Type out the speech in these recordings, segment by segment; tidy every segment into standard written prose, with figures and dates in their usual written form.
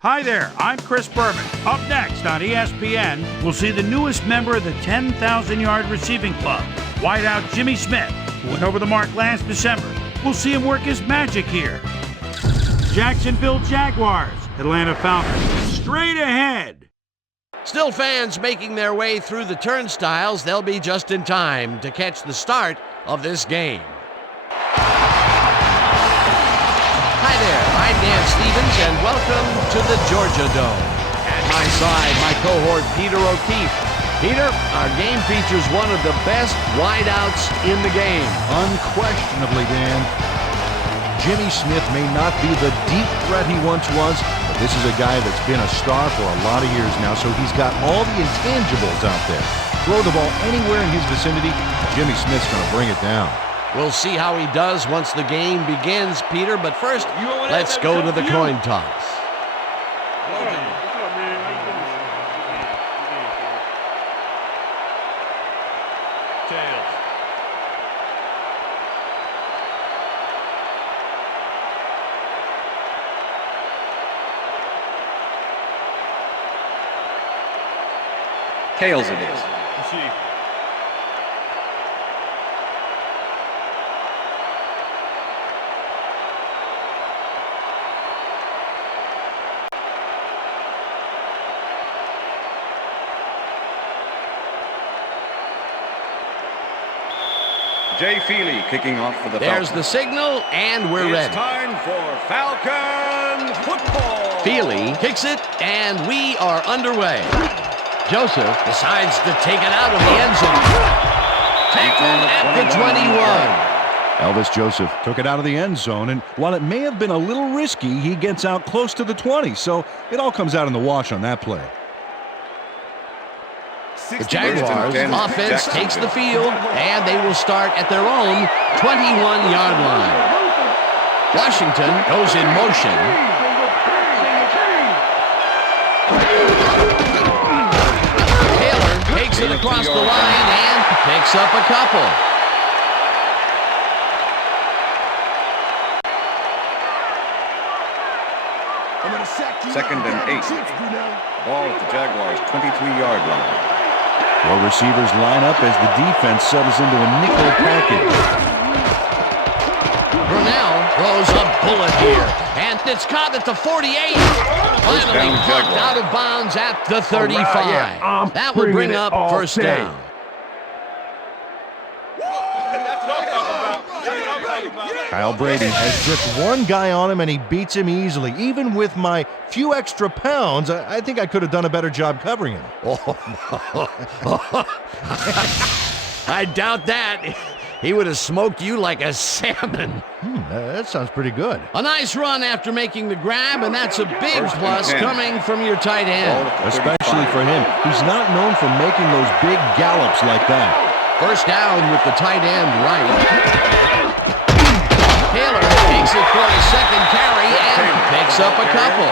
Hi there, I'm Chris Berman. Up next on ESPN, we'll see the newest member of the 10,000-yard receiving club, wideout Jimmy Smith, who went over the mark last December. We'll see him work his magic here. Jacksonville Jaguars, Atlanta Falcons, straight ahead. Still fans making their way through the turnstiles. They'll be just in time to catch the start of this game. Hi there, I'm Dan Stevens, and welcome to the Georgia Dome. At my side, my cohort, Peter O'Keefe. Peter, our game features one of the best wideouts in the game. Unquestionably, Dan. Jimmy Smith may not be the deep threat he once was, but this is a guy that's been a star for a lot of years now, so he's got all the intangibles out there. Throw the ball anywhere in his vicinity, Jimmy Smith's going to bring it down. We'll see how he does once the game begins, Peter, but first, let's go to the coin toss. Tails it is. Jay Feely kicking off for the Falcons. There's the signal, and we're ready. It's time for Falcon football. Feely kicks it, and we are underway. Joseph decides to take it out of the end zone. Tackled at the 21. Elvis Joseph took it out of the end zone, and while it may have been a little risky, he gets out close to the 20, so it all comes out in the wash on that play. The Jaguars offense takes the field, and they will start at their own 21-yard line. Washington goes in motion. Taylor takes it across the line and picks up a couple. Second and 8. Ball at the Jaguars' 23-yard line. Well, receivers line up as the defense settles into a nickel package. Brunell throws a bullet here, and it's caught at the 48. Finally popped out of bounds at the 35. That will bring up first down. Kyle Brady has just one guy on him, and he beats him easily. Even with my few extra pounds, I think I could have done a better job covering him. I doubt that. He would have smoked you like a salmon. That sounds pretty good. A nice run after making the grab, and that's a big plus coming from your tight end. Especially for him. He's not known for making those big gallops like that. First down with the tight end right. Taylor takes it for a second carry and picks up a couple.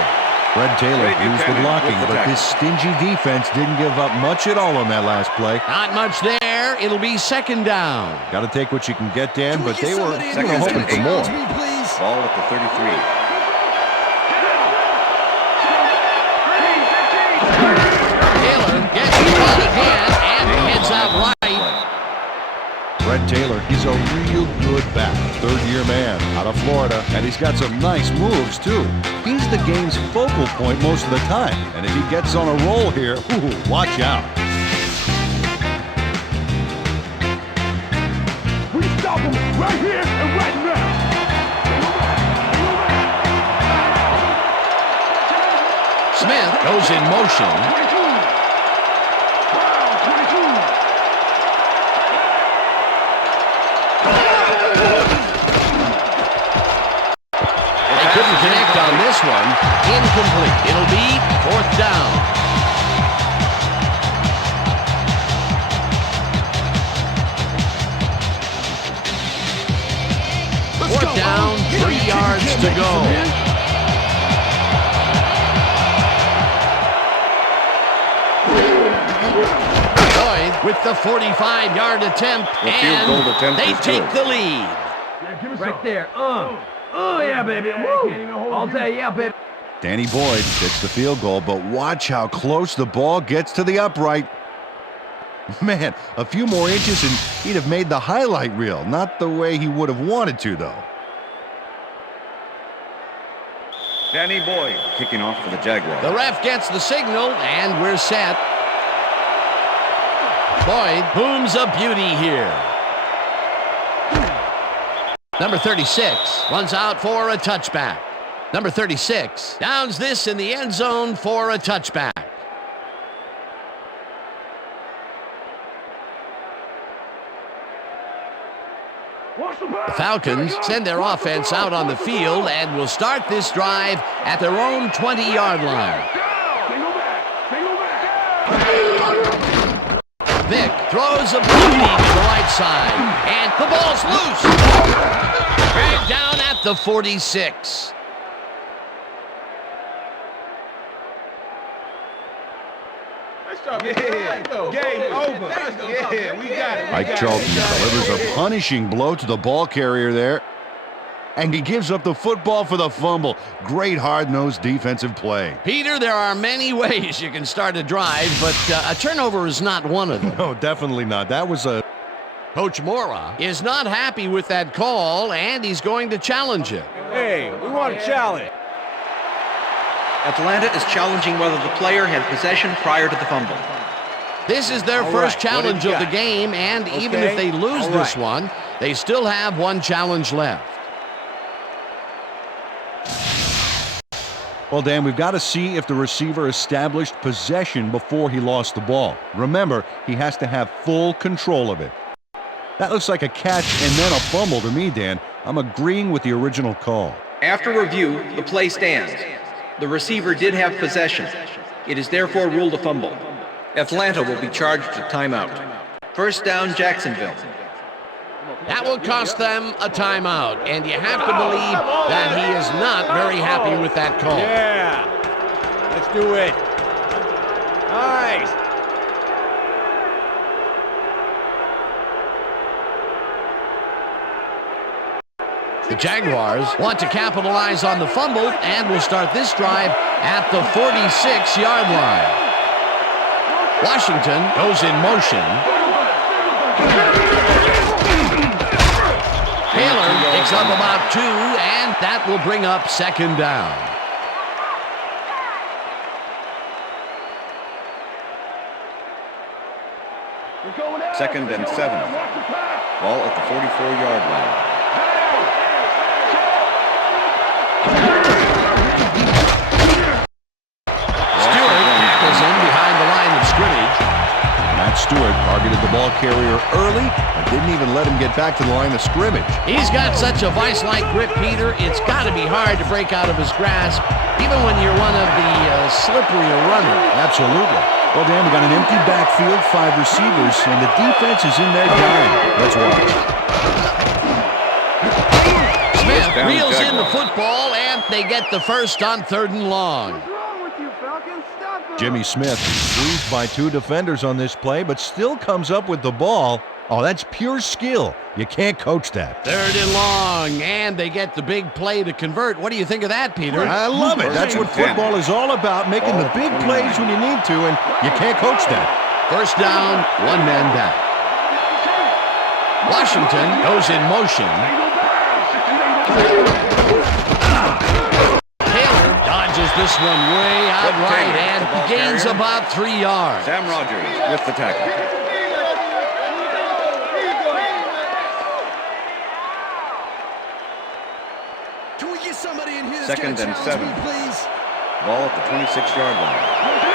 Fred Taylor used the blocking, but this stingy defense didn't give up much at all on that last play. Not much there. It'll be second down. Got to take what you can get, Dan, but they were hoping for more. Ball at the 33. Taylor gets the ball again and heads out right. Fred Taylor, he's a real good back, third-year man out of Florida, and he's got some nice moves, too. He's the game's focal point most of the time, and if he gets on a roll here, watch out. We stop him right here and right now. Smith goes in motion. Couldn't connect on this one. Incomplete. It'll be fourth down. Fourth down, 3 yards to go. Boyd with the 45-yard attempt, and they take the lead. Right there. Oh, yeah, baby. Woo. I'll say, yeah, baby. Danny Boyd gets the field goal, but watch how close the ball gets to the upright. Man, a few more inches and he'd have made the highlight reel. Not the way he would have wanted to, though. Danny Boyd kicking off for the Jaguars. The ref gets the signal, and we're set. Boyd booms a beauty here. Number 36 runs out for a touchback. Number 36 downs this in the end zone for a touchback. The Falcons send their offense out on the field and will start this drive at their own 20-yard line. Vick throws a beauty to the right side, and the ball's loose. Dragged down at the 46. Game over. Yeah, we got it. Mike Charlton delivers a punishing blow to the ball carrier there. And he gives up the football for the fumble. Great hard-nosed defensive play. Peter, there are many ways you can start a drive, but a turnover is not one of them. No, definitely not. That was a... Coach Mora is not happy with that call, and he's going to challenge it. Hey, we want a challenge. Atlanta is challenging whether the player had possession prior to the fumble. This is their first challenge of the game, and even if they lose this one, they still have one challenge left. Well, Dan, we've got to see if the receiver established possession before he lost the ball. Remember, he has to have full control of it. That looks like a catch and then a fumble to me, Dan. I'm agreeing with the original call. After review, the play stands. The receiver did have possession. It is therefore ruled a fumble. Atlanta will be charged with timeout. First down, Jacksonville. That will cost them a timeout, and you have to believe that he is not very happy with that call. Yeah. Let's do it. Nice. The Jaguars want to capitalize on the fumble and will start this drive at the 46-yard line. Washington goes in motion. Taylor picks up about 2, and that will bring up second down. Second and 7. Ball at the 44-yard line. Stewart targeted the ball carrier early and didn't even let him get back to the line of scrimmage. He's got such a vice-like grip, Peter. It's got to be hard to break out of his grasp, even when you're one of the slipperier runners. Absolutely. Well, Dan, we got an empty backfield, 5 receivers, and the defense is in their dime. Let's watch. Smith reels in the football, and they get the first on 3rd and long. Jimmy Smith squeezed by 2 defenders on this play, but still comes up with the ball. Oh, that's pure skill. You can't coach that. 3rd and long, and they get the big play to convert. What do you think of that, Peter? I love it. That's what football is all about, making the big plays when you need to, and you can't coach that. First down, 1 man down. Washington goes in motion. Dodges this one way out right and gains about 3 yards. Sam Rogers with the tackle. Can we get somebody in here? Second and 7. Please? Ball at the 26-yard line.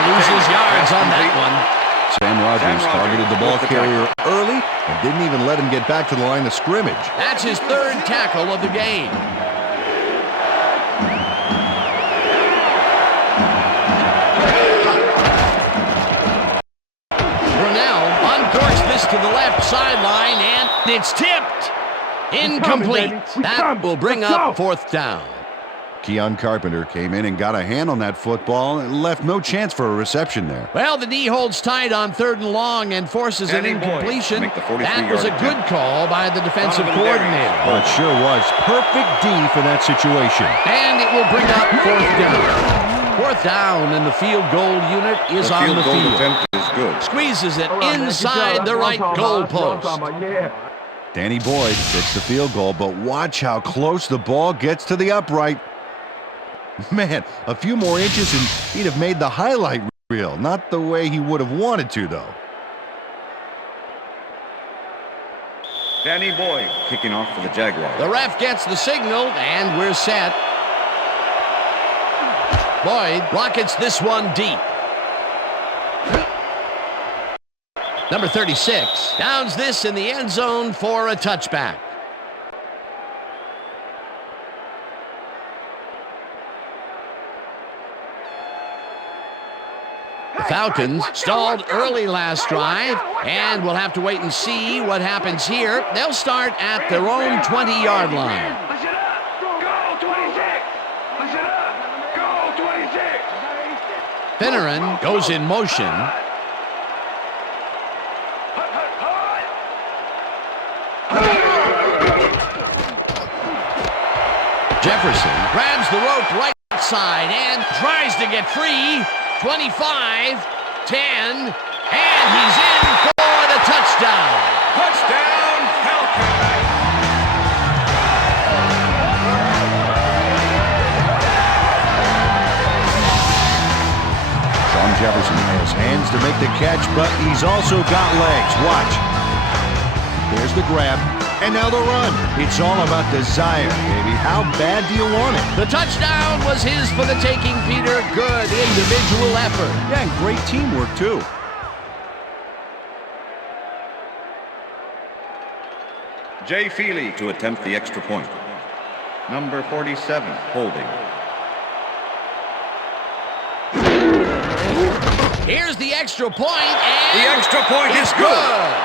Loses yards on that one. Sam Rogers targeted the ball carrier early and didn't even let him get back to the line of scrimmage. That's his 3rd tackle of the game. Brunell uncorks this to the left sideline, and it's tipped. Incomplete. That will bring up 4th down. Keon Carpenter came in and got a hand on that football and left no chance for a reception there. Well, the D holds tight on 3rd and long and forces an incompletion. That was a good call by the defensive coordinator. Oh, it sure was. Perfect D for that situation. And it will bring up 4th down. 4th down, and the field goal unit is on the field. Attempt is good. Squeezes it inside the right goal post. Danny Boyd gets the field goal, but watch how close the ball gets to the upright. Man, a few more inches and he'd have made the highlight reel. Not the way he would have wanted to, though. Danny Boyd kicking off for the Jaguars. The ref gets the signal, and we're set. Boyd rockets this one deep. Number 36 downs this in the end zone for a touchback. The Falcons stalled early last drive, and we'll have to wait and see what happens here. They'll start at their own 20-yard line. Finneran goes in motion. Jefferson grabs the rope right side and tries to get free. 25, 10, and he's in for the touchdown. Touchdown, Falcons! Sean Jefferson has hands to make the catch, but he's also got legs. Watch. There's the grab, and now the run. It's all about desire, baby. How bad do you want it? The touchdown was his for the taking, Peter. Good individual effort. Yeah, and great teamwork, too. Jay Feely to attempt the extra point. Number 47, holding. Here's the extra point, and The extra point is good.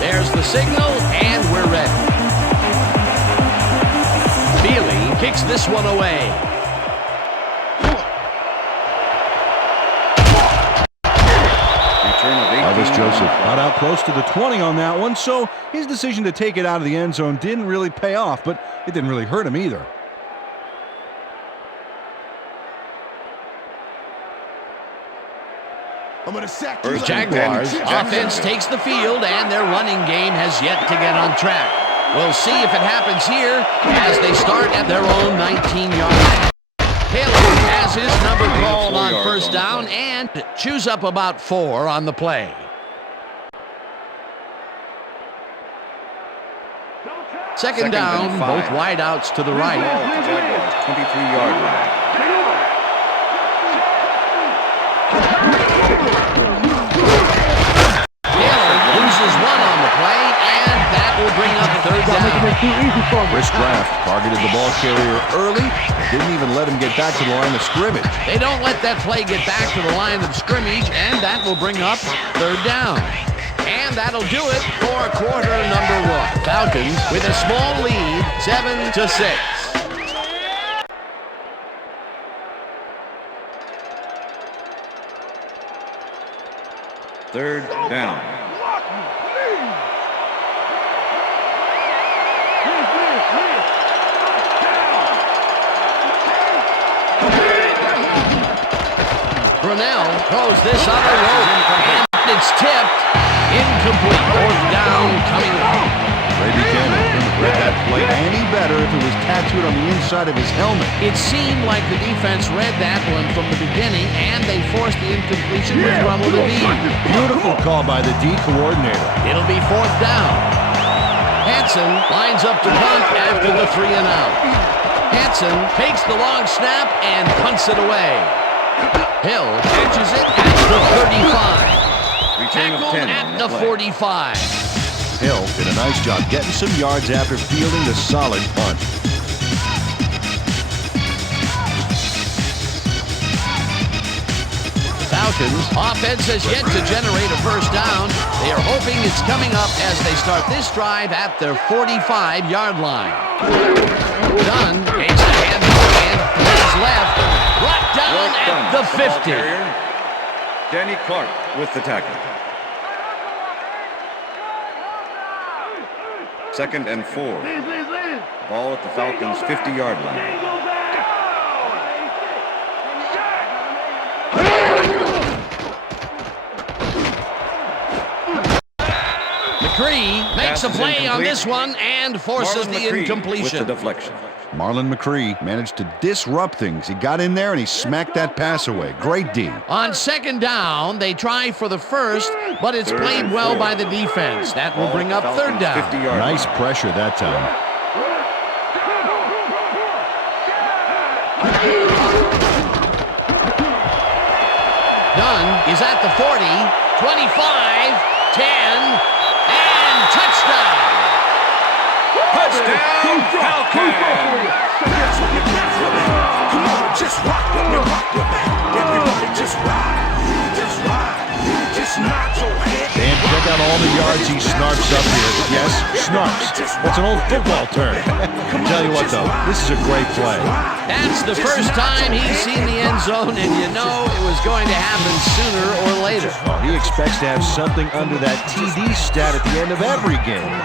There's the signal, and we're ready. Feely kicks this one away. Elvis Joseph got out close to the 20 on that one, so his decision to take it out of the end zone didn't really pay off, but it didn't really hurt him either. I'm gonna sack The Jaguars offense takes the field, and their running game has yet to get on track. We'll see if it happens here as they start at their own 19-yard line. Taylor has his number called on 1st down and chews up about 4 on the play. Second down, both wideouts to the right. Ball at the Jaguars 23-yard line. Taylor loses 1 on the play, and that will bring up 3rd down. Chris Kraft targeted the ball carrier early, didn't even let him get back to the line of scrimmage. They don't let that play get back to the line of scrimmage, and that will bring up 3rd down. And that'll do it for quarter number 1. Falcons with a small lead, 7-6. Third down. Brunell throws this on the rope, and it's tipped. Incomplete. 4th down coming up. Ray Buchanan couldn't read that play any better if it was tattooed on the inside of his helmet. It seemed like the defense read that one from the beginning, and they forced the incompletion with Rummel to D. Beautiful call by the D coordinator. It'll be 4th down. Hansen lines up to punt after the 3 and out. Hansen takes the long snap and punts it away. Hill catches it at the 35. Tackled at the 45. Hill did a nice job getting some yards after fielding the solid punt. Falcons. Offense has yet to generate a first down. They are hoping it's coming up as they start this drive at their 45-yard line. Dunn takes the handoff and plays left. Brought down at the 50. Danny Clark with the tackle. 2nd and 4. Ball at the Falcons' 50-yard line. McCree makes a play on this one and forces the incompletion. With the deflection. Marlon McCree managed to disrupt things. He got in there and he smacked that pass away. Great D. On 2nd down, they try for the first, but it's played well by the defense. That will bring up 3rd down. Nice pressure that time. Dunn is at the 40, 25, 10, and touchdown! Touchdown, Falcons! Come on, just rock with me, everybody just ride, just nod your head. And check out all the yards he snarps up here. Yes, snarps. That's an old football term. Tell you what, though, this is a great play. That's the first time he's seen the end zone, and you know it was going to happen sooner or later. Oh, he expects to have something under that TD stat at the end of every game.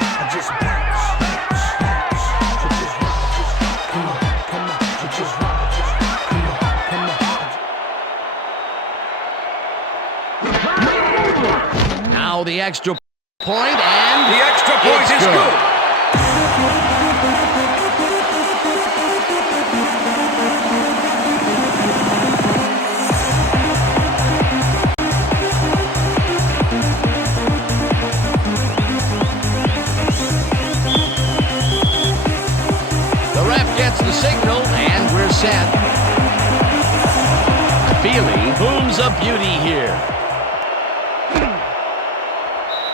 Now the extra point, and the extra point is good. The ref gets the signal, and we're set. Feely booms a beauty here.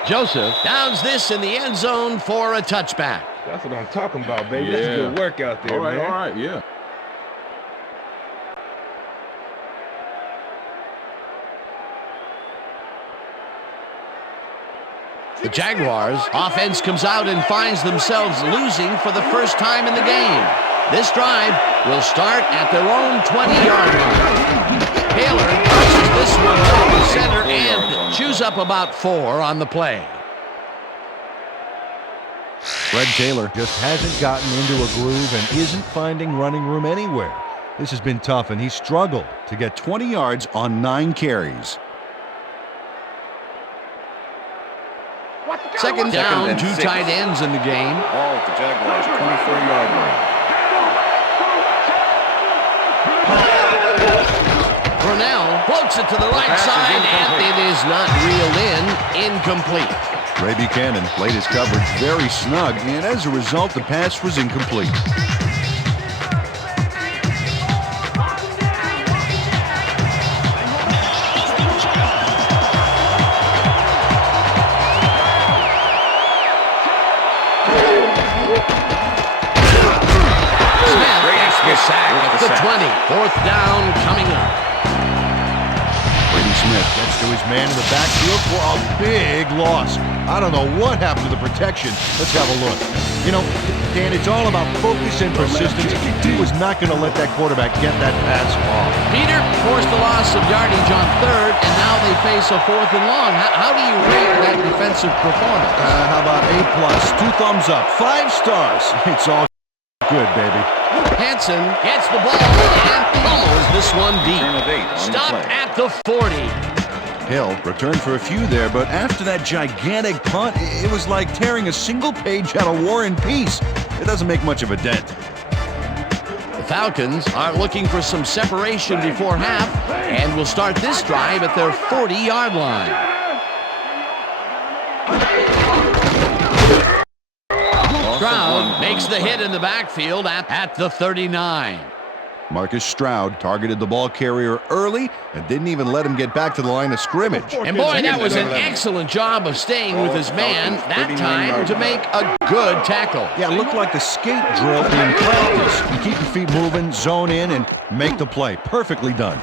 Joseph downs this in the end zone for a touchback. That's what I'm talking about, baby. That's good work out there, man. All right, yeah. The Jaguars offense comes out and finds themselves losing for the first time in the game. This drive will start at their own 20-yard line. Taylor punches this one over the center and chews up about 4 on the play. Fred Taylor just hasn't gotten into a groove and isn't finding running room anywhere. This has been tough, and he struggled to get 20 yards on 9 carries. 2nd down, 2 tight ends in the game. Ball at the Jaguars' 24-yard line. Brunell floats it to the right side, and it is not reeled in. Incomplete. Ray Buchanan played his coverage very snug, and as a result, the pass was incomplete. Sack at the 20. 4th down coming up. Brady Smith gets to his man in the backfield for a big loss. I don't know what happened to the protection. Let's have a look. You know, Dan, it's all about focus and persistence. He was not going to let that quarterback get that pass off. Peter forced a loss of yardage on 3rd, and now they face a 4th and long. How do you rate that defensive performance? How about A+, 2 thumbs up, 5 stars. It's all good, baby. Hansen gets the ball and pummels this one deep. Stopped at the 40. Hill returned for a few there, but after that gigantic punt, it was like tearing a single page out of War and Peace. It doesn't make much of a dent. The Falcons are looking for some separation before half and will start this drive at their 40-yard line. Stroud makes the hit in the backfield at the 39. Marcus Stroud targeted the ball carrier early and didn't even let him get back to the line of scrimmage. And boy, that was an excellent job of staying with his man that time to make a good tackle. Yeah, it looked like the skate drill in practice. You keep your feet moving, zone in, and make the play. Perfectly done.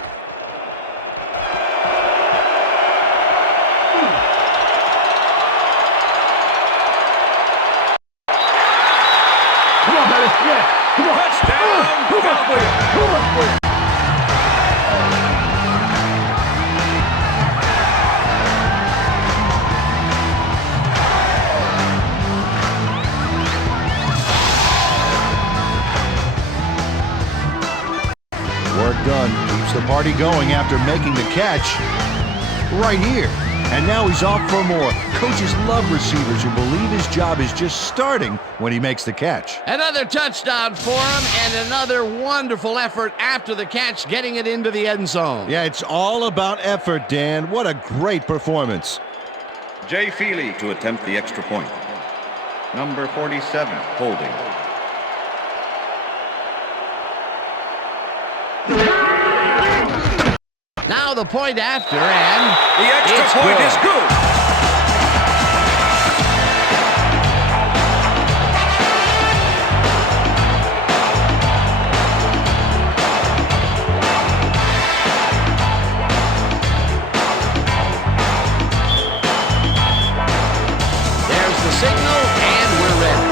party going after making the catch right here. And now he's off for more. Coaches love receivers who believe his job is just starting when he makes the catch. Another touchdown for him, and another wonderful effort after the catch, getting it into the end zone. Yeah, it's all about effort, Dan. What a great performance. Jay Feely to attempt the extra point. Number 47, holding. Now the point after, and The extra point is good. there's the signal, and we're ready.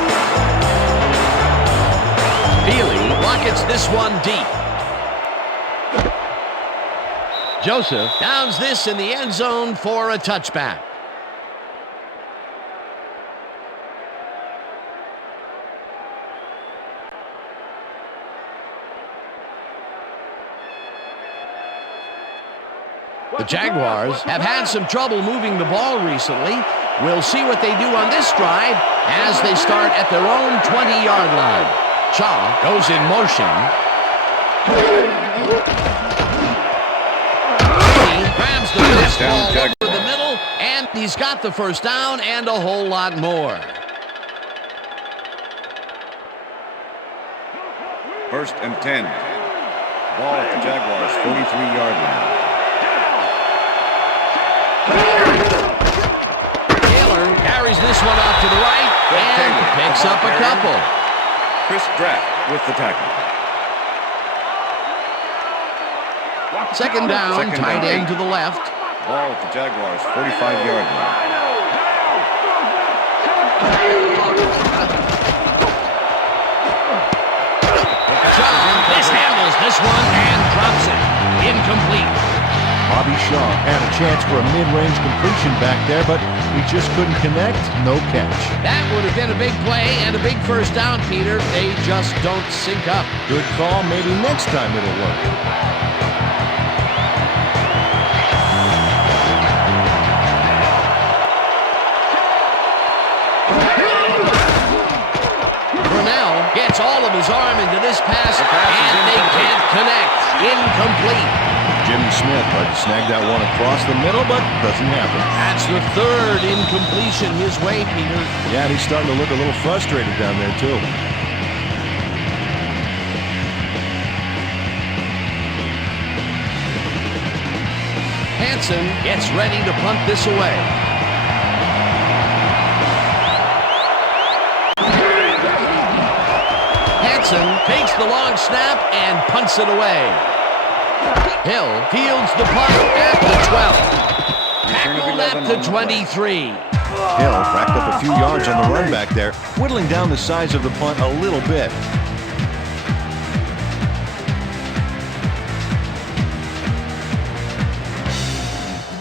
Feely rockets this one deep. Joseph downs this in the end zone for a touchback. The Jaguars have had some trouble moving the ball recently. We'll see what they do on this drive as they start at their own 20-yard line. Shaw goes in motion. Grabs the ball over the middle, and he's got the first down and a whole lot more. First and 10. Ball at the Jaguars' 43-yard line. Taylor carries this one off to the right and picks up a couple. Chris Draft with the tackle. Second down, tight end to the left. Ball at the Jaguars' 45-yard line. Shaw mishandles this one and drops it. Incomplete. Bobby Shaw had a chance for a mid-range completion back there, but he just couldn't connect. No catch. That would have been a big play and a big first down, Peter. They just don't sync up. Good call. Maybe next time it'll work. Gets all of his arm into this pass, and they can't connect. Incomplete. Jimmy Smith tried to snag that one across the middle, but doesn't happen. That's the third incompletion his way, Peter. Yeah, and he's starting to look a little frustrated down there, too. Hansen gets ready to punt this away. Takes the long snap and punts it away. Hill fields the punt at the 12. Tackled at the 23. Hill racked up a few yards on the run back there, whittling down the size of the punt a little bit.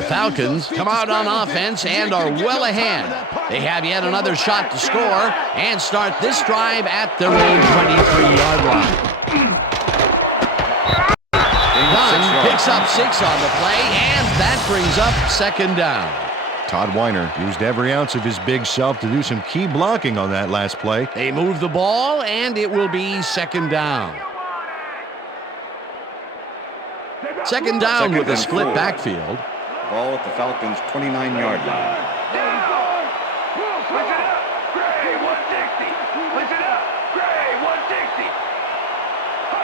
Falcons come out on offense and are well ahead. They have yet another shot to score and start this drive at their own 23-yard line. Dunn picks up 6 on the play, and that brings up second down. Todd Weiner used every ounce of his big self to do some key blocking on that last play. They move the ball, and it will be second down. Second down with a split backfield. Ball at the Falcons' 29-yard line.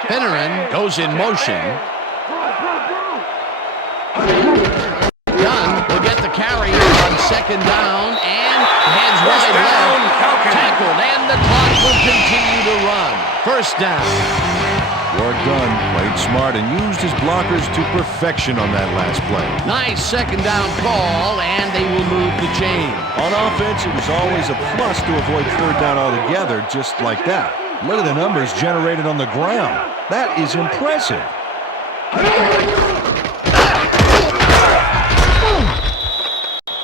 Finneran goes in motion. Dunn will get the carry on second down and heads wide left. Tackled, and the clock will continue to run. First down. Work done. Played smart and used his blockers to perfection on that last play. Nice second down call, and they will move the chain. On offense, it was always a plus to avoid third down altogether, just like that. Look at the numbers generated on the ground. That is impressive.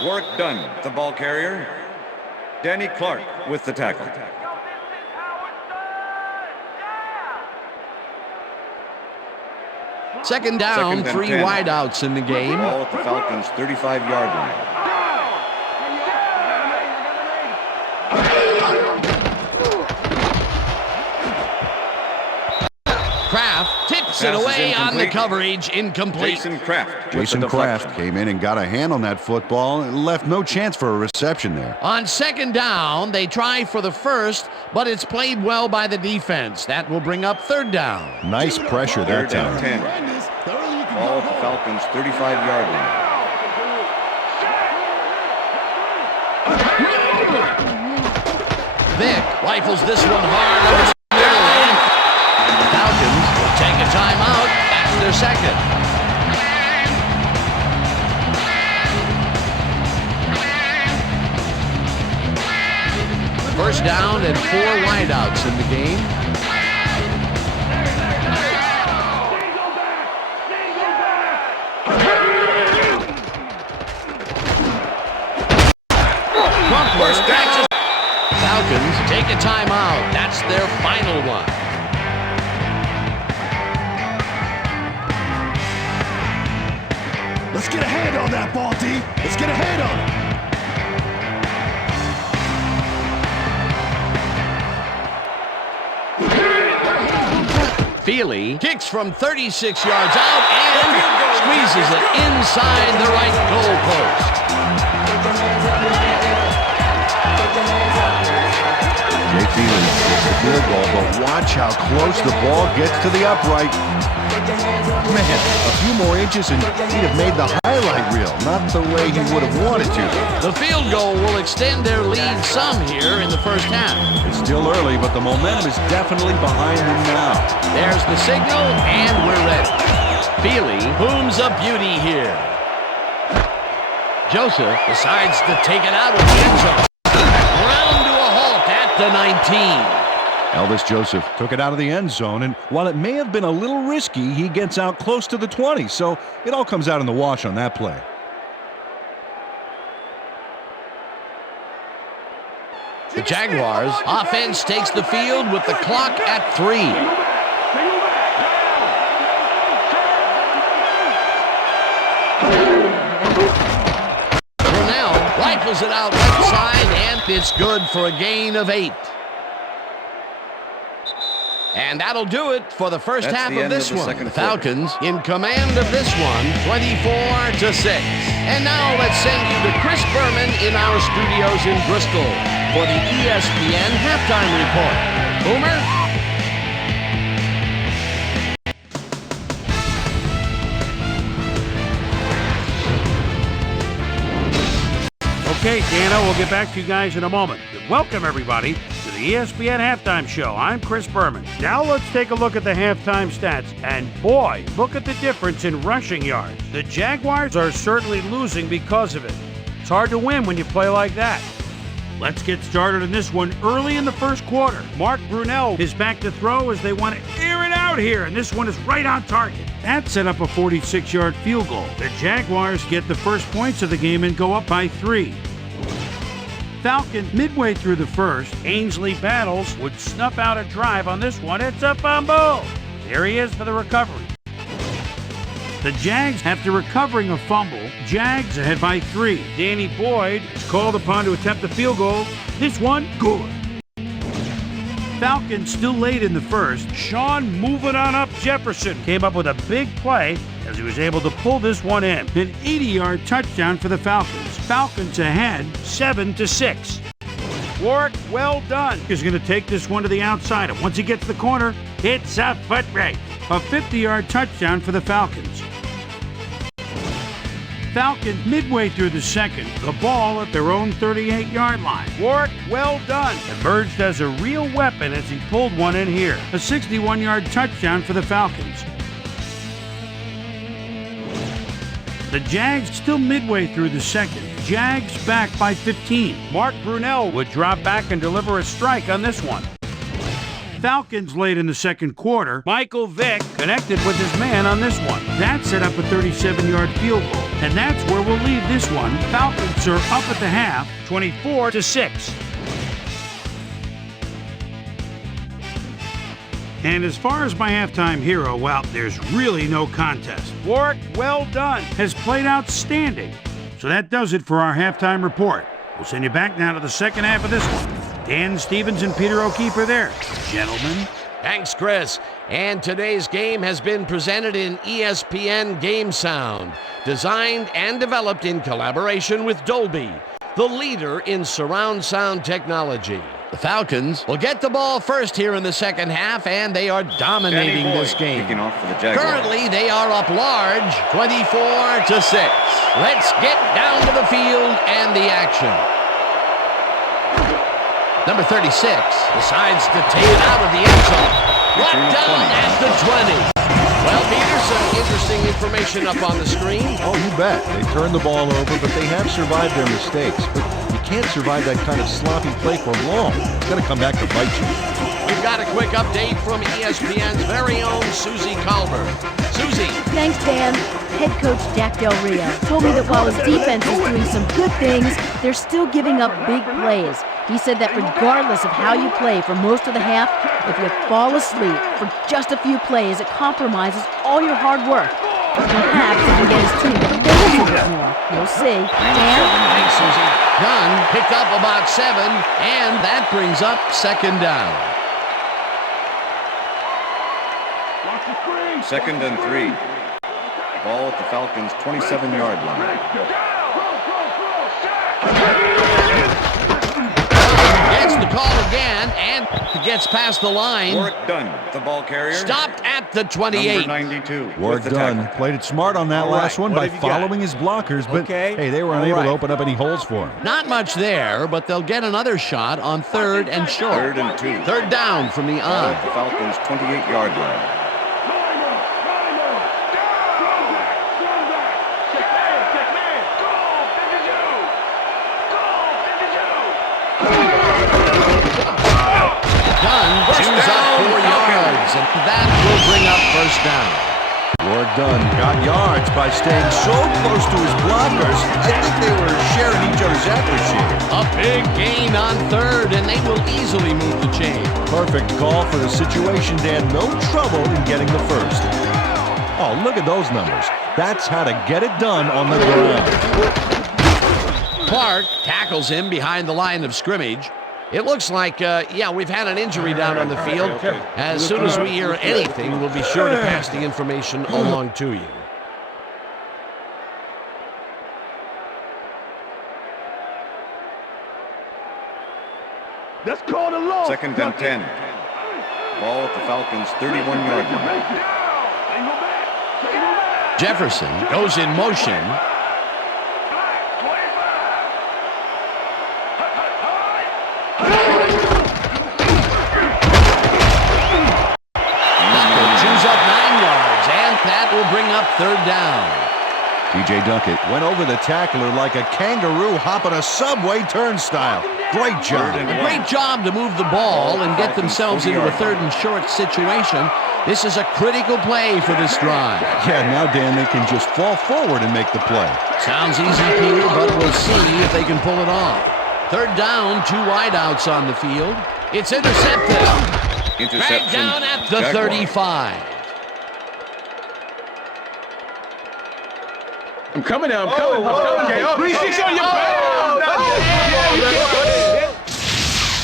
Work done. The ball carrier, Danny Clark with the tackle. Second down, 3 wideouts in the game. Ball at the Falcons' 35-yard line. Kraft tips it away on the coverage, incomplete. Jason Kraft came in and got a hand on that football and left no chance for a reception there. On second down, they try for the first, but it's played well by the defense. That will bring up third down. Nice pressure that time. 10. Ball at the Falcons' 35-yard line. Vick rifles this one hard over the middle. The Falcons will take a timeout. That's their second. First down and 4 wideouts in the game. First catches. Falcons take a timeout. That's their final one. Let's get a hand on that ball, D. Let's get a hand on it. Feely kicks from 36 yards out and squeezes it inside the right goal post. Jay Feely gets the field goal, but watch how close the ball gets to the upright. Man, a few more inches and he'd have made the highlight reel. Not the way he would have wanted to. The field goal will extend their lead some here in the first half. It's still early, but the momentum is definitely behind them now. There's the signal, and we're ready. Feely booms a beauty here. Joseph decides to take it out of the end zone. Ground to a halt at the 19. Elvis Joseph took it out of the end zone, and while it may have been a little risky, he gets out close to the 20, so it all comes out in the wash on that play. The Jaguars offense takes the field with the clock at 3. Brunell rifles it out left side, and it's good for a gain of 8. And that'll do it for the first half of this one. The Falcons in command of this one, 24-6. And now let's send you to Chris Berman in our studios in Bristol for the ESPN halftime report. Boomer? Okay, Dana, we'll get back to you guys in a moment. Welcome, everybody, to the ESPN Halftime Show. I'm Chris Berman. Now let's take a look at the halftime stats. And boy, look at the difference in rushing yards. The Jaguars are certainly losing because of it. It's hard to win when you play like that. Let's get started in this one early in the first quarter. Mark Brunell is back to throw as they want to air it out here, and this one is right on target. That set up a 46-yard field goal. The Jaguars get the first points of the game and go up by 3. Falcons midway through the first. Ainsley Battles would snuff out a drive on this one. It's a fumble. There he is for the recovery. The Jags, after recovering a fumble, Jags ahead by 3. Danny Boyd is called upon to attempt the field goal. This one, good. Falcons still late in the first. Sean moving on up Jefferson came up with a big play as he was able to pull this one in. An 80-yard touchdown for the Falcons. Falcons ahead 7-6. Warwick, well done. He's going to take this one to the outside. And once he gets the corner, it's a foot race. A 50-yard touchdown for the Falcons. Falcons midway through the second, the ball at their own 38-yard line. Warwick, well done. Emerged as a real weapon as he pulled one in here. A 61-yard touchdown for the Falcons. The Jags still midway through the second. Jags back by 15. Mark Brunell would drop back and deliver a strike on this one. Falcons late in the second quarter. Michael Vick connected with his man on this one. That set up a 37-yard field goal. And that's where we'll leave this one. Falcons are up at the half, 24-6. And as far as my halftime hero, well, there's really no contest. Work well done. Has played outstanding. So that does it for our halftime report. We'll send you back now to the second half of this one. Dan Stevens and Peter O'Keefe are there. Gentlemen. Thanks, Chris. And today's game has been presented in ESPN Game Sound, designed and developed in collaboration with Dolby, the leader in surround sound technology. The Falcons will get the ball first here in the second half, and they are dominating this game. Kicking off for the Jaguars. Currently, they are up large, 24-6. Let's get down to the field and the action. Number 36 decides to take it out of the end zone. Brought down at the 20. Well, Peter, some interesting information up on the screen. Oh, you bet. They turned the ball over, but they have survived their mistakes. But you can't survive that kind of sloppy play for long. It's going to come back to bite you. We've got a quick update from ESPN's very own Susie Colbert. Susie. Thanks, Dan. Head coach Jack Del Rio told me that while his defense is doing some good things, they're still giving up big plays. He said that regardless of how you play for most of the half, if you fall asleep for just a few plays, it compromises all your hard work. Perhaps he can get his team to play a little bit more. We'll see. Dan? Thanks, Susie. Dunn picked up about 7, and that brings up second down. Second and 3. Ball at the Falcons' 27-yard line. Gets the call again, and gets past the line. Work done. The ball carrier. Stopped at the 28. Number 92. Work done. Played it smart on that last one by following his blockers, but hey, they were unable to open up any holes for him. Not much there, but they'll get another shot on 3rd and short. 3rd and 2. Third down from the Ball on. at the Falcons' 28-yard line. Choose up 4 yards, and that will bring up first down. Work done. Got yards by staying so close to his blockers. I think they were sharing each other's accuracy. A big gain on 3rd, and they will easily move the chain. Perfect call for the situation, Dan. No trouble in getting the first. Oh, look at those numbers. That's how to get it done on the ground. Clark tackles him behind the line of scrimmage. It looks like, we've had an injury down on the field. As soon as we hear anything, we'll be sure to pass the information along to you. Let's call the law. Second and 10. Ball at the Falcons' 31-yard line. Jefferson goes in motion. Will bring up 3rd down. T.J. Duckett went over the tackler like a kangaroo hopping a subway turnstile. Great job. A great job to move the ball and get themselves into a 3rd and short situation. This is a critical play for this drive. Yeah, now, Dan, they can just fall forward and make the play. Sounds easy, Peter, but we'll see if they can pull it off. 3rd down, 2 wideouts on the field. It's intercepted. Dragged down at the 35. I'm coming now. I'm coming. Okay. 3-6 on your back.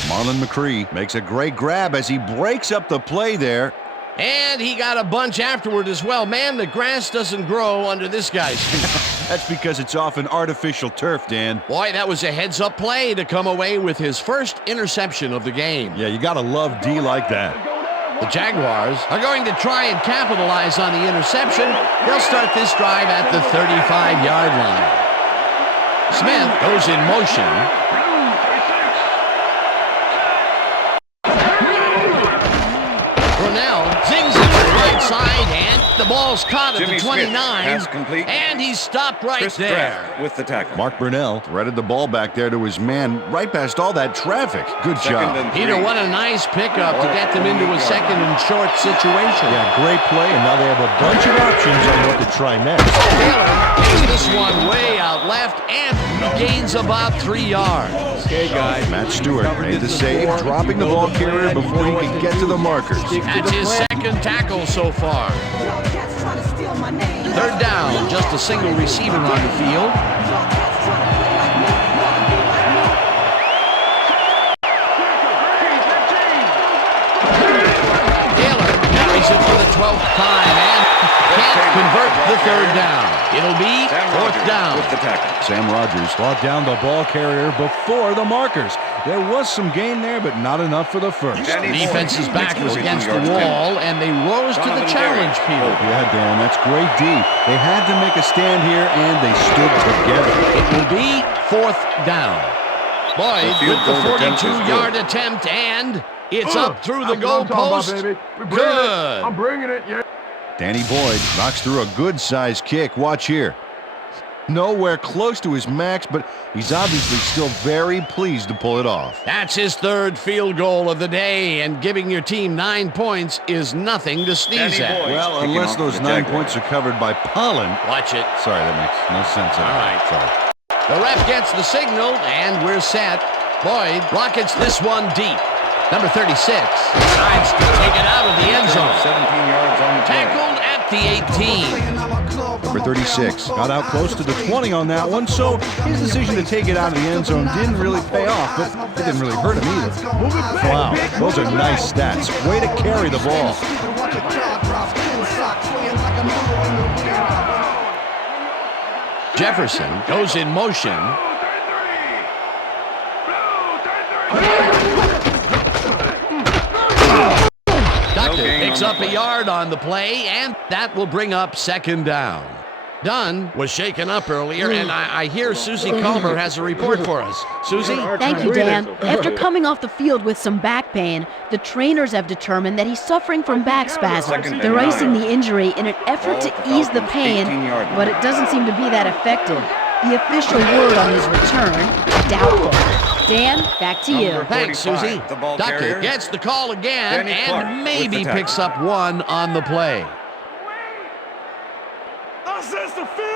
Marlon McCree makes a great grab as he breaks up the play there. And he got a bunch afterward as well. Man, the grass doesn't grow under this guy's feet. That's because it's often artificial turf, Dan. Boy, that was a heads-up play to come away with his first interception of the game. Yeah, you gotta love D like that. The Jaguars are going to try and capitalize on the interception. They'll start this drive at the 35-yard line. Smith goes in motion. Brunell zings it to the right side, and The ball's caught at Jimmy the Smith 29, pass complete. and he's stopped right Chris there. Draft with the tackle. Mark Brunell threaded the ball back there to his man right past all that traffic. Good Second job. and Peter, 3. what a nice pickup to get them into a second and short situation. Yeah, great play, and now they have a bunch of options on what to try next. Taylor takes this one way out left and gains about 3 yards. Okay, guys. Matt Stewart made the save, dropping the ball carrier before he could get to the markers. That's his second tackle so far. Third down, just a single receiver on the field. Taylor carries it for the 12th time and can't convert the third down. It'll be fourth down. With the tackle. Sam Rogers brought down the ball carrier before the markers. There was some gain there, but not enough for the first. Defense's back was against the wall, and they rose to the challenge, Peter. Yeah, Dan, that's great D. They had to make a stand here, and they stood together. It will be fourth down. Boyd with the 42-yard good. attempt, and it's up through the goalpost. Good. I'm bringing it, yeah. Danny Boyd knocks through a good-sized kick. Watch here. Nowhere close to his max, but he's obviously still very pleased to pull it off. That's his third field goal of the day, and giving your team 9 points is nothing to sneeze Danny at. Boyd. Well, Kicking unless off those the 9 Jaguars. points are covered by pollen. Watch it. Sorry, that makes no sense at all. All right. Sorry. The ref gets the signal, and we're set. Boyd rockets this one deep. Number 36 decides to take it out of the end zone. 17 yards on the play. Tackled at the 18. Number 36 got out close to the 20 on that one, so his decision to take it out of the end zone didn't really pay off, but it didn't really hurt him either. Wow, those are nice stats. Way to carry the ball. Jefferson goes in motion. Doctor picks up a yard on the play, and that will bring up second down. Dunn was shaken up earlier, and I hear Susie Culver has a report for us. Susie? Thank you, Dan. After coming off the field with some back pain, the trainers have determined that he's suffering from back spasms. They're icing the injury in an effort to ease the pain, but it doesn't seem to be that effective. The official word on his return, doubtful. Dan, back to you. Thanks, Susie. The ball Doctor carrier. gets the call again Danny Clark and with maybe the tackle. picks up one on the play.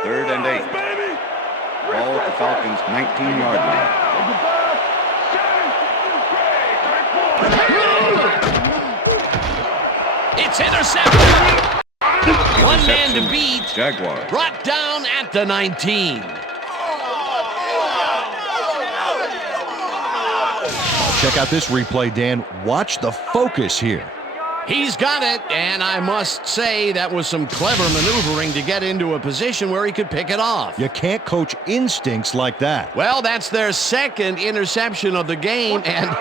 Third and 8. Ball at the Falcons' 19-yard line. It's intercepted. One man to beat. Jaguars. Brought down at the 19. Check out this replay, Dan. Watch the focus here. He's got it, and I must say that was some clever maneuvering to get into a position where he could pick it off. You can't coach instincts like that. Well, that's their second interception of the game, and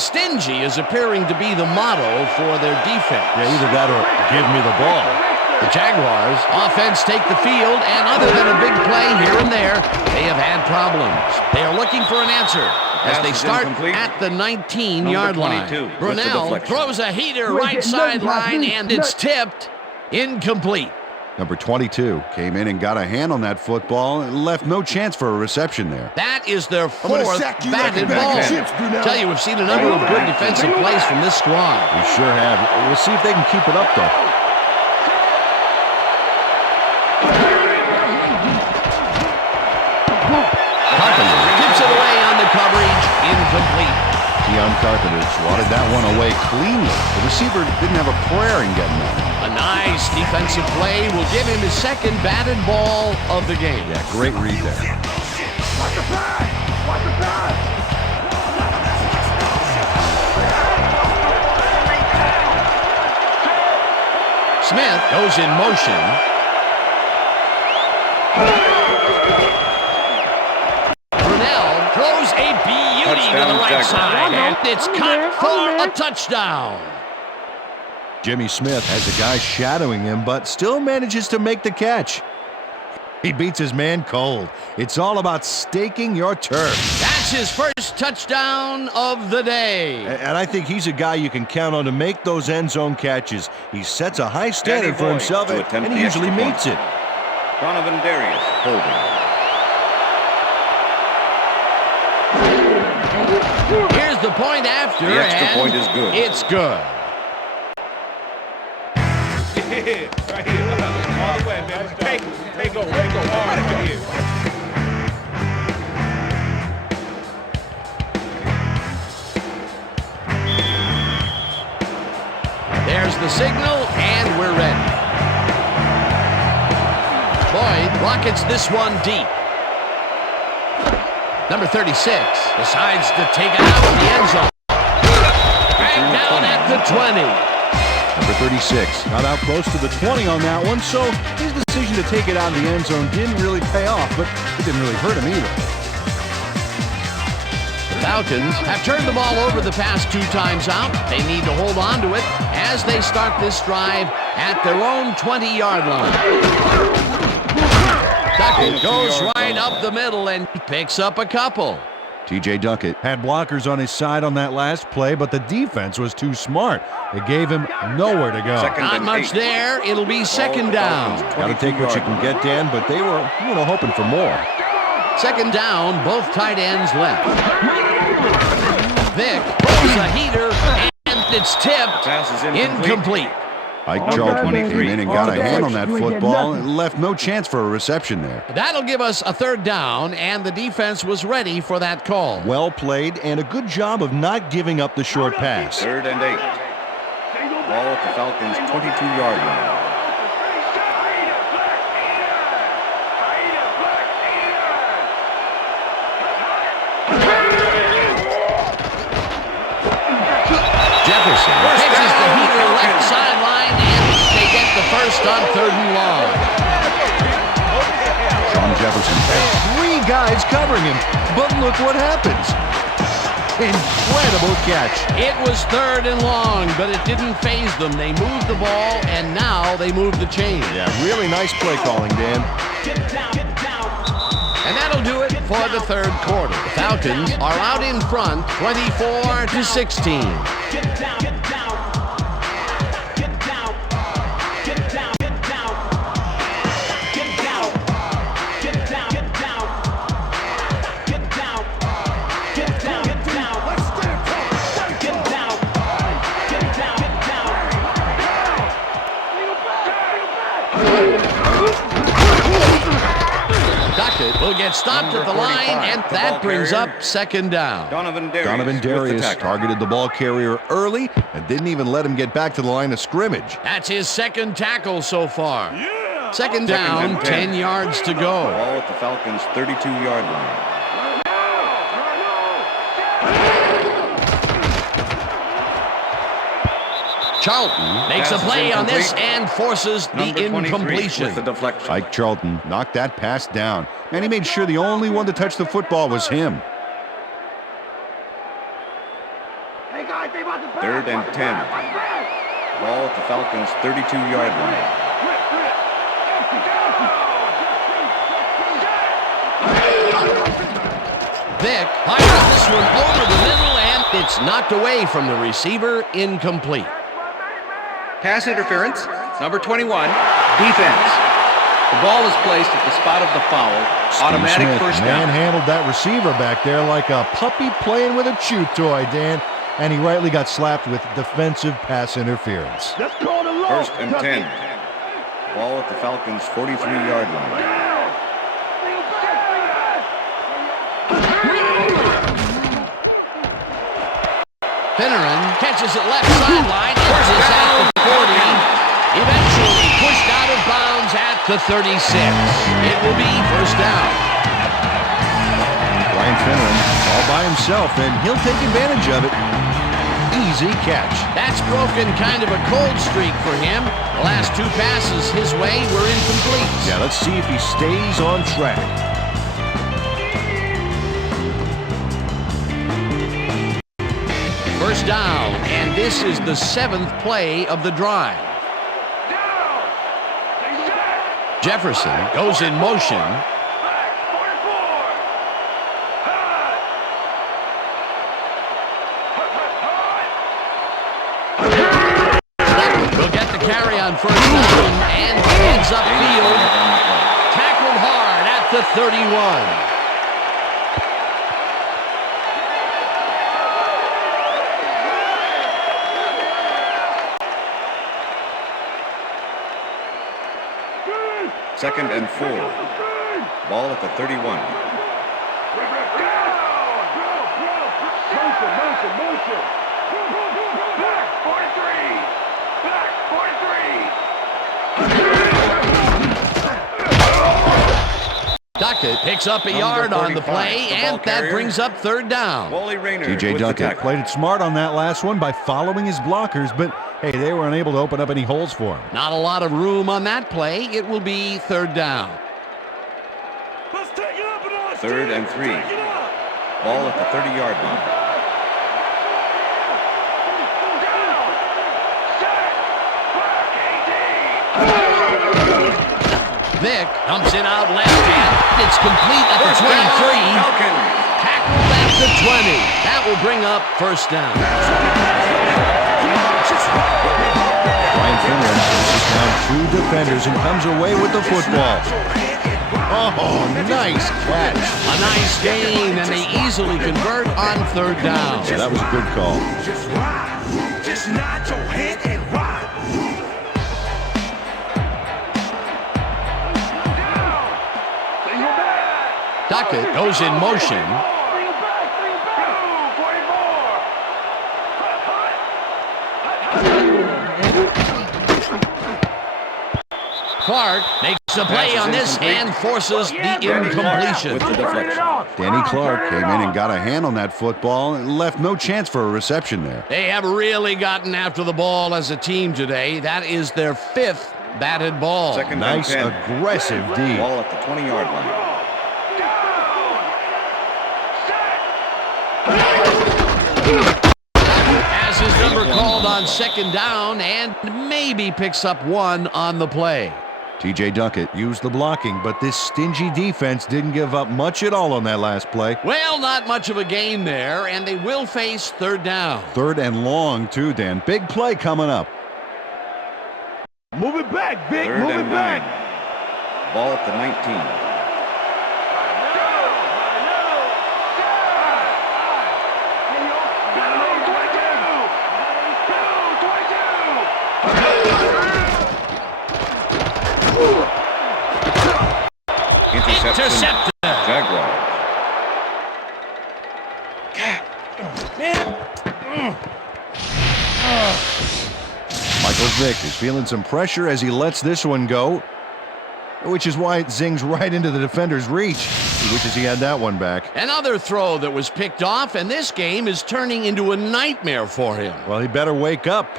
stingy is appearing to be the motto for their defense. Yeah, either that or give me the ball. The Jaguars offense take the field, and other than a big play here and there, they have had problems. They are looking for an answer as they start at the 19-yard line. Brunell throws a heater right sideline, and it's tipped incomplete. Number 22 came in and got a hand on that football and left no chance for a reception there. That is their fourth batted ball. Tell you, we've seen a number of good defensive plays from this squad. We sure have. We'll see if they can keep it up, though. Keeps it away on the coverage, incomplete. Keon Carpenter swatted that one away cleanly. The receiver didn't have a prayer in getting that one. A nice defensive play will give him his second batted ball of the game. Yeah, great read there. Smith goes in motion. Brunell throws a beauty to the right side, and it's caught for a touchdown. Jimmy Smith has a guy shadowing him, but still manages to make the catch. He beats his man cold. It's all about staking your turf. That's his first touchdown of the day. And I think he's a guy you can count on to make those end zone catches. He sets a high standard for himself, and he usually meets it. Donovan Darius holding. Here's the point after, The extra and point is good. It's good. Right here. All the way, baby. They go hard over here. There's the signal, and we're ready. Boyd rockets this one deep. Number 36 decides to take it out of the end zone. Right down at the 20. Number 36 got out close to the 20 on that one, so his decision to take it out of the end zone didn't really pay off, but it didn't really hurt him either. The Falcons have turned the ball over the past 2 times out. They need to hold on to it as they start this drive at their own 20-yard line. Duckett goes right up the middle and picks up a couple. T.J. Duckett had blockers on his side on that last play, but the defense was too smart. It gave him nowhere to go. Not much there. It'll be second down. Got to take what you can get, Dan, but they were, hoping for more. Second down, both tight ends left. Vic throws a heater, and it's tipped. Pass is Incomplete. Ike Charlton came in and got a hand on that football and left no chance for a reception there. That'll give us a third down, and the defense was ready for that call. Well played, and a good job of not giving up the short pass. 3rd and 8. Ball at the Falcons' 22-yard line. Jefferson catches the heater left sideline, and they get the first on 3rd and long. Sean Jefferson had 3 guys covering him, but look what happens. Incredible catch. It was 3rd and long, but it didn't faze them. They moved the ball, and now they move the chains. Yeah, really nice play calling, Dan. And that'll do it for the 3rd quarter. The Falcons are out in front, 24-16. Duckett will get stopped at the line, and that brings up second down. Donovan Darius targeted the ball carrier early and didn't even let him get back to the line of scrimmage. That's his 2nd tackle so far. Second down, 10 yards to go. Ball at the Falcons' 32-yard line. Charlton makes a play on this and forces the incompletion. With the deflection. Ike Charlton knocked that pass down, and he made sure the only one to touch the football was him. 3rd and 10. Ball at the Falcons' 32-yard line. Vic fires this one over the middle, and it's knocked away from the receiver, incomplete. Pass interference, number 21, defense. The ball is placed at the spot of the foul. Automatic Smith first down. manhandled that receiver back there like a puppy playing with a chew toy, Dan. And he rightly got slapped with defensive pass interference. 1st and 10. Ball at the Falcons' 43-yard line. Finneran catches it left sideline, pushes out the 40, eventually pushed out of bounds at the 36. It will be first down. Brian Finneran all by himself, and he'll take advantage of it. Easy catch. That's broken kind of a cold streak for him. The last 2 passes his way were incomplete. Yeah, let's see if he stays on track. First down, and this is the 7th play of the drive. Jefferson goes in motion. Will get the carry on first down and heads upfield. Tackled hard at the 31. Second and 4. Ball at the 31. Motion. Back 43. Back 43. Duckett picks up a yard on the play, and that brings up third down. TJ Duckett played it smart on that last one by following his blockers, but hey, they were unable to open up any holes for him. Not a lot of room on that play. It will be third down. Let's take it up a notch. Third and 3. Ball at the 30-yard line. Vick dumps it out left hand. It's complete at the 23. Tackled at the 20. That will bring up first down. Ryan Finley chases down 2 defenders and comes away with the football. Oh, nice catch. A nice gain, and they easily convert on third down. Yeah, that was a good call. Just ride. Just nod your head and ride. Duckett goes in motion. Clark makes a play on this and forces the incompletion. Danny Clark came in and got a hand on that football and left no chance for a reception there. They have really gotten after the ball as a team today. That is their 5th batted ball. Second nice and 10. aggressive D. Ball at the 20-yard line. Has his number called on second down and maybe picks up 1 on the play. TJ Duckett used the blocking, but this stingy defense didn't give up much at all on that last play. Well, not much of a gain there, and they will face third down. Third and long, too, Dan. Big play coming up. Move it back, Vic. Third Move and it back. 9. Ball at the 19. Intercepted. Jaguars. Michael Vick is feeling some pressure as he lets this one go, which is why it zings right into the defender's reach. He wishes he had that one back. Another throw that was picked off, and this game is turning into a nightmare for him. Well, he better wake up.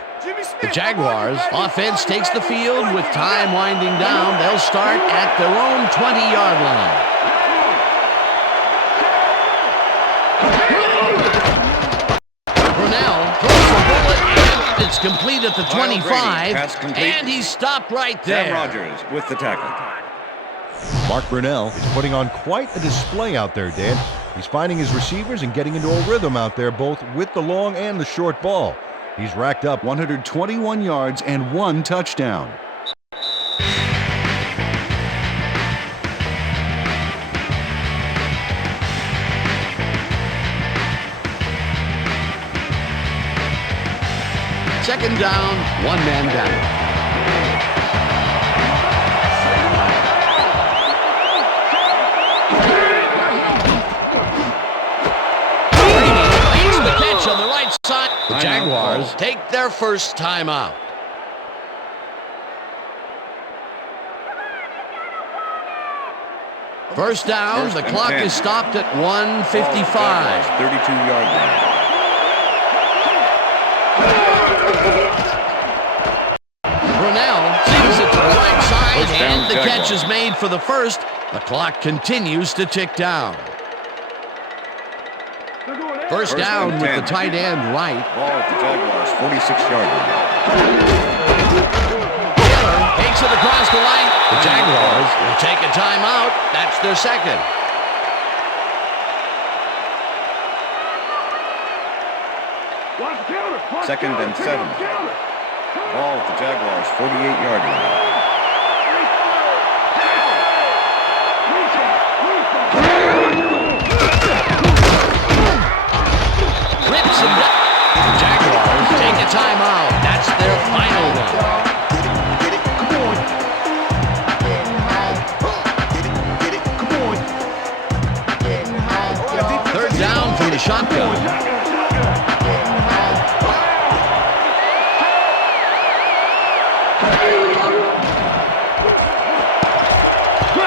The Jaguars offense takes the field with time winding down. They'll start at their own 20-yard line. Brunell throws a bullet, and it's complete at the 25, and he's stopped right there. Sam Rogers with the tackle. Mark Brunell is putting on quite a display out there, Dan. He's finding his receivers and getting into a rhythm out there, both with the long and the short ball. He's racked up 121 yards and 1 touchdown. Second down, 1 man down. Makes the catch on the right side. The Jaguars take their first timeout. First down, the clock is stopped at 1:55. 32-yard line. Brunell sends it to the right side, and the catch is made for the first. The clock continues to tick down. First down with the tight end right. Ball at the Jaguars' 46-yard line. Taylor takes Gets it across the line. The Jaguars will take a timeout. That's their second. Second and 7. Ball at the Jaguars' 48-yard line. Rips him down. The Jaguars take a timeout. That's their final one. Third down from the shotgun.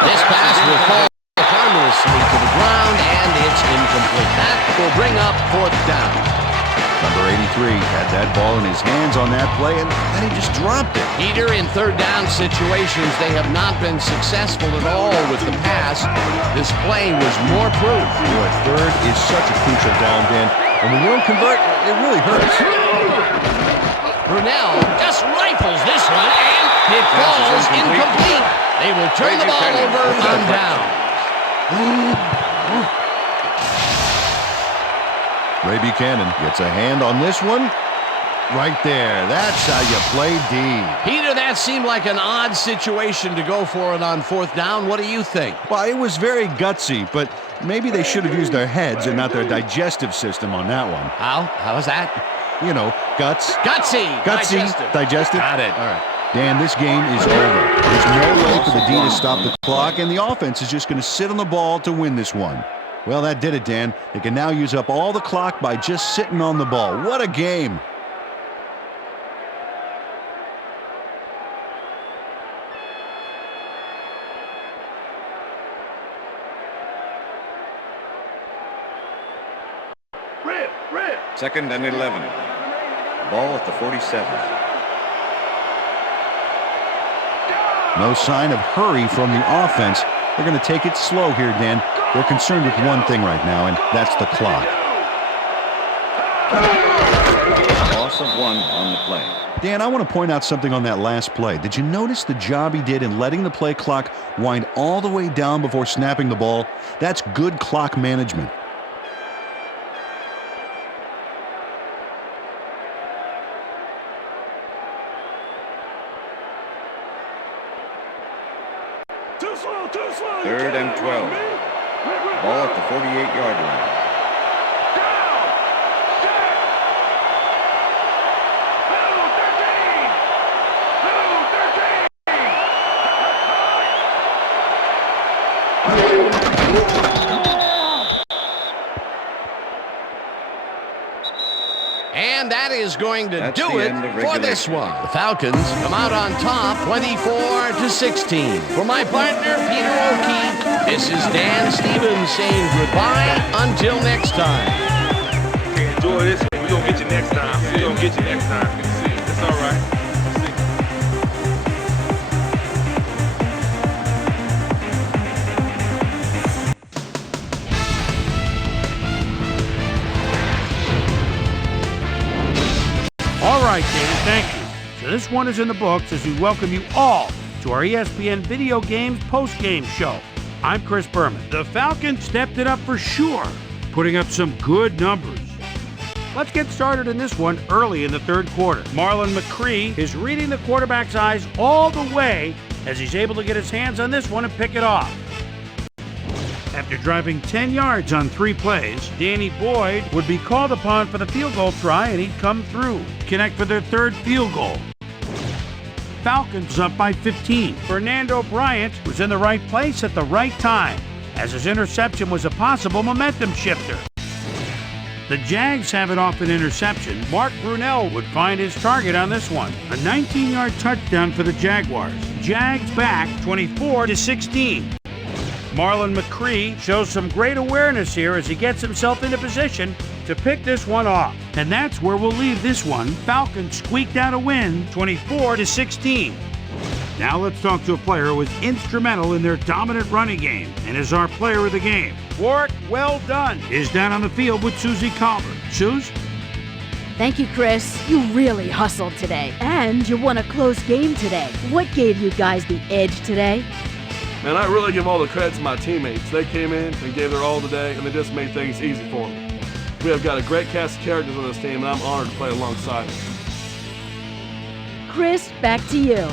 This pass will fall harmlessly to the ground, and it's incomplete. That will bring up fourth down. Number 83 had that ball in his hands on that play, and then he just dropped it. Peter, in third down situations, they have not been successful at all with the pass. This play was more proof. Boy, third is such a crucial down, Dan. And when you don't convert, it really hurts. Brunell just rifles this one, and it falls incomplete. They will turn the ball over on down. Ray Buchanan gets a hand on this one. Right there. That's how you play D. Peter, that seemed like an odd situation to go for it on fourth down. What do you think? Well, it was very gutsy, but maybe they should have used their heads and not their digestive system on that one. How was that? You know, guts. Gutsy. Digestive. Got it. All right. Dan, this game is over. There's no way for the D to stop the clock, and the offense is just going to sit on the ball to win this one. Well, that did it, Dan. They can now use up all the clock by just sitting on the ball. What a game. Second and 11. Ball at the 47. No sign of hurry from the offense. They're going to take it slow here, Dan. They're concerned with one thing right now, and that's the clock. Loss of 1 on the play. Dan, I want to point out something on that last play. Did you notice the job he did in letting the play clock wind all the way down before snapping the ball? That's good clock management. Third and 12. Ball at the 48-yard line. And that is going to That's do the it end of for this regulation. one. The Falcons come out on top 24-16. For my partner, Peter O'Keefe, this is Dan Stevens saying goodbye until next time. Enjoy this. We're going to get you next time. We're going to get you next time. It's all right. All right, David, thank you. So this one is in the books as we welcome you all to our ESPN Video Games post-game show. I'm Chris Berman. The Falcons stepped it up for sure, putting up some good numbers. Let's get started in this one early in the third quarter. Marlon McCree is reading the quarterback's eyes all the way as he's able to get his hands on this one and pick it off. After driving 10 yards on 3 plays, Danny Boyd would be called upon for the field goal try, and he'd come through, connect for their third field goal. Falcons up by 15. Fernando Bryant was in the right place at the right time, as his interception was a possible momentum shifter. The Jags have it off an interception. Mark Brunell would find his target on this one. A 19-yard touchdown for the Jaguars. Jags back 24-16. Marlon McCree shows some great awareness here as he gets himself into position to pick this one off. And that's where we'll leave this one. Falcons squeaked out a win, 24-16. Now let's talk to a player who was instrumental in their dominant running game and is our player of the game. Warwick, well done, is down on the field with Susie Colbert. Suze? Thank you, Chris. You really hustled today. And you won a close game today. What gave you guys the edge today? Man, I really give all the credit to my teammates. They came in and gave their all today, and they just made things easy for me. We have got a great cast of characters on this team, and I'm honored to play alongside them. Chris, back to you.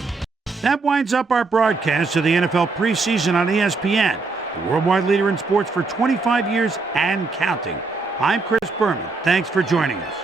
That winds up our broadcast of the NFL preseason on ESPN, the worldwide leader in sports for 25 years and counting. I'm Chris Berman. Thanks for joining us.